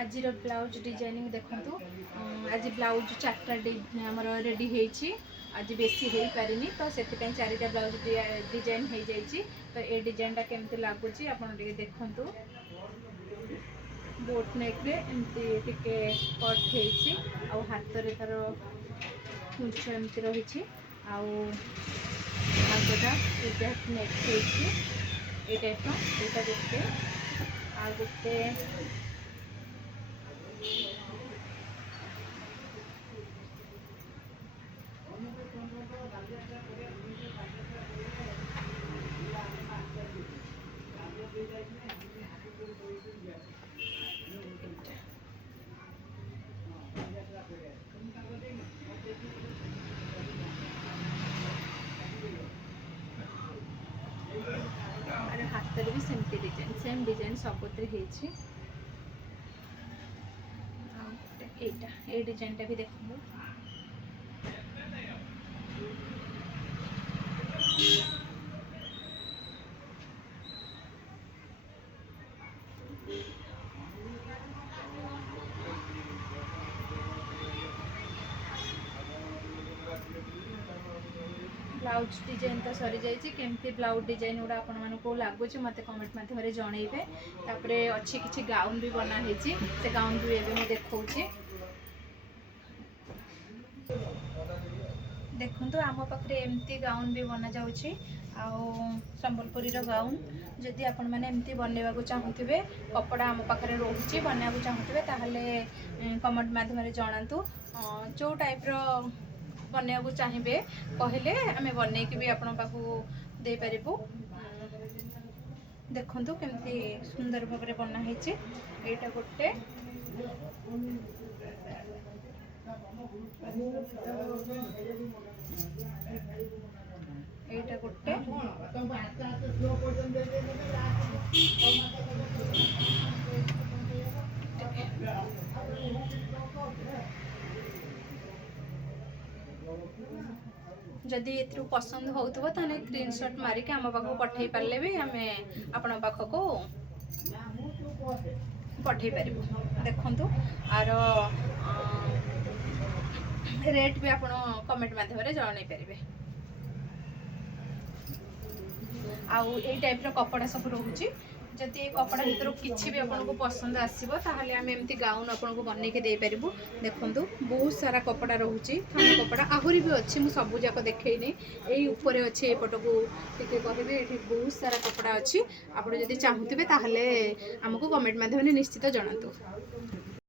आज blouse designing देखो आज ब्लाउज 4टा आमर रेडी होती आज बेसी हो पारे तो से 4टा ब्लाउज डिजाइन हो जाइए तो ये डिजाइनटा केमती लगुच आप देखु बोट नेक रे एमती टिके कट होती आउ हाथ रे तार कुंच एमती रही आगटा नेक होती ये टाइप यहाँ गोटे आ गोटे हाथ में भी सेमती डिजाइन सेम डिजाइन सबुत ये डिजाइनटा भी देखो ब्लाउज डिजाइन तो सरी जाइए केमती ब्लाउज डिजाइन गुड़ा आपण को लगुच मत कमेंट मध्यम जनइबे तापर अच्छी किसी गाउन भी बनाई से गाउन भी एवं देखा देखो आम पाखे एमती गाउन भी बना जाऊँगी संबलपुरी गाउन जदि आपण मैंने एमती बनवा चाहूबे कपड़ा आम पाखे रोचे बनवा चाहूबे ताहले कमेंट मध्यम जनातु जो टाइप बनवा चाहिए कहले आम बन भी आपण पाखु दे पारिबु देखंतु केमती सुंदर भाव में बनाई एटा गोटे एटा गोटे जदि ए पसंद होउथबो ताने स्क्रीनशॉट मारिक आम पाखु पठै पारले भी आमे आपण पाखको पठै पारिबु देखंतु आर रेट भी आपण कमेंट माध्यम रे जणाई पारिबे आउ ए टाइप रो कपड़ा सब रहउची जदि कपड़ा भीतर किसी भी आपको पसंद आसो ताहले आम एमती गाउन आपको बनई के दे पारिबु देखंतु बहुत सारा कपड़ा रहउची थाना कपड़ा आहुरी भी अच्छी मु सब जाक देखैनी एई ऊपर अच्छे एपट को टिके कहबे एठी बहुत सारा कपड़ा अच्छी आपण जदि चाहूतिबे ताहले हमको कमेंट माध्यम निश्चित जणातु।